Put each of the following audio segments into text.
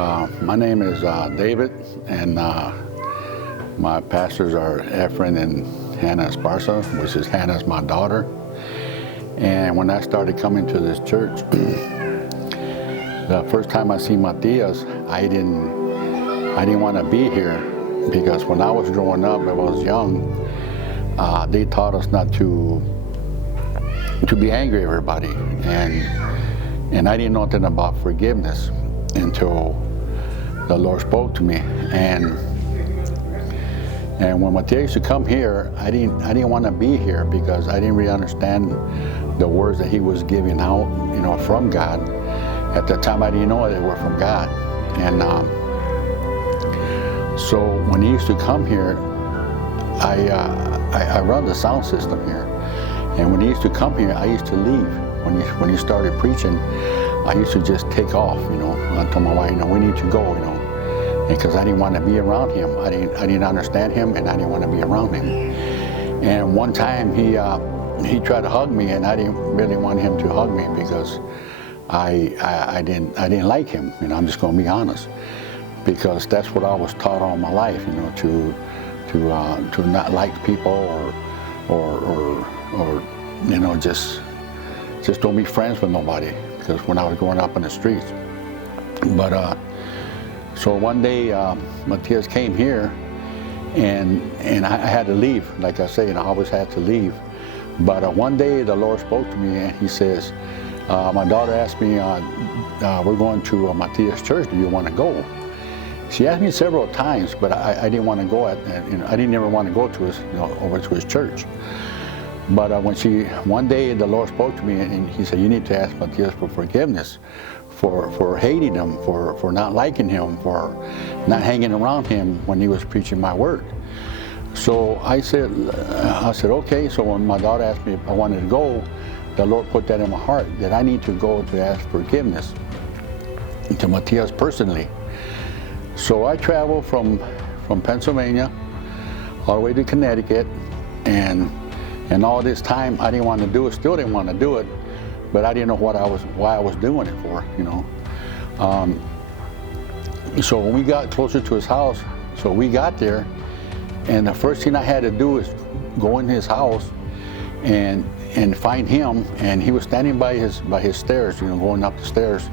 My name is David, and my pastors are Ephraim and Hannah Esparza, which is Hannah's my daughter. And when I started coming to this church, the first time I seen Matias, I didn't want to be here, because when I was growing up, I was young, they taught us not to be angry at everybody, and I didn't know nothing about forgiveness until the Lord spoke to me. And when Matias used to come here, I didn't want to be here, because I didn't really understand the words that he was giving out, from God. At the time, I didn't know they were from God. And so when he used to come here, I run the sound system here. And when he used to come here, I used to leave. When he started preaching, I used to just take off, I told my wife, we need to go, because I didn't want to be around him. I didn't understand him, and I didn't want to be around him. And one time he tried to hug me, and I didn't really want him to hug me, because I didn't like him. I'm just going to be honest, because that's what I was taught all my life, to not like people, or just don't be friends with nobody, because when I was growing up in the streets. But so one day Matias came here, and I had to leave. Like I say, I always had to leave. But one day the Lord spoke to me, and he says, my daughter asked me, we're going to Matias' church, do you want to go? She asked me several times, but I didn't want to go. I didn't ever want to go to his, over to his church. But one day the Lord spoke to me, and he said, you need to ask Matias for forgiveness, for hating him, for not liking him, for not hanging around him when he was preaching my word. So I said, okay. So when my daughter asked me if I wanted to go, the Lord put that in my heart, that I need to go to ask forgiveness to Matias personally. So I traveled from Pennsylvania all the way to Connecticut, and all this time I didn't want to do it, still didn't want to do it, but I didn't know why I was doing it for, So when we got closer to his house, so we got there, and the first thing I had to do is go in his house and find him, and he was standing by his stairs, going up the stairs.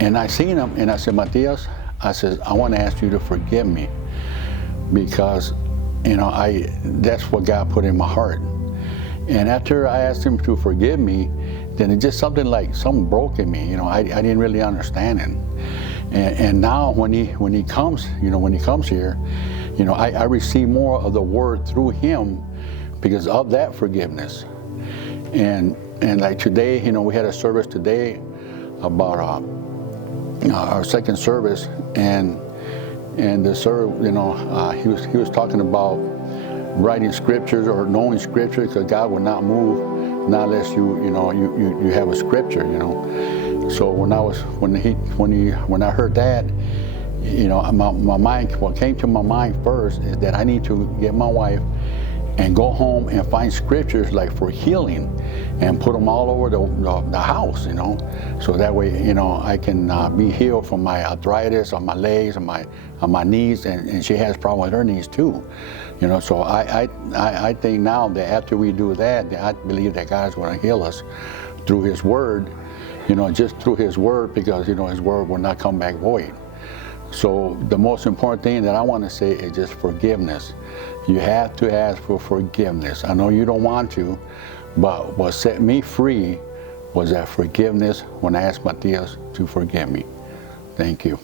And I seen him, and I said, Matias, I said, I want to ask you to forgive me, because that's what God put in my heart. And after I asked him to forgive me, then it just something broke in me. I didn't really understand it. And now when he comes, when he comes here, I receive more of the word through him because of that forgiveness. And like today, we had a service today about our second service, and the service, he was talking about writing scriptures or knowing scripture, because God will not move not unless you have a scripture. So when I heard that, my mind, what came to my mind first is that I need to get my wife and go home and find scriptures for healing, and put them all over the house, so that way, I can be healed from my arthritis on my legs, on my knees, and she has problems with her knees too, So I think now that after we do that, I believe that God's going to heal us through His Word, just through His Word, because His Word will not come back void. So the most important thing that I want to say is just forgiveness. You have to ask for forgiveness. I know you don't want to, but what set me free was that forgiveness when I asked Matias to forgive me. Thank you.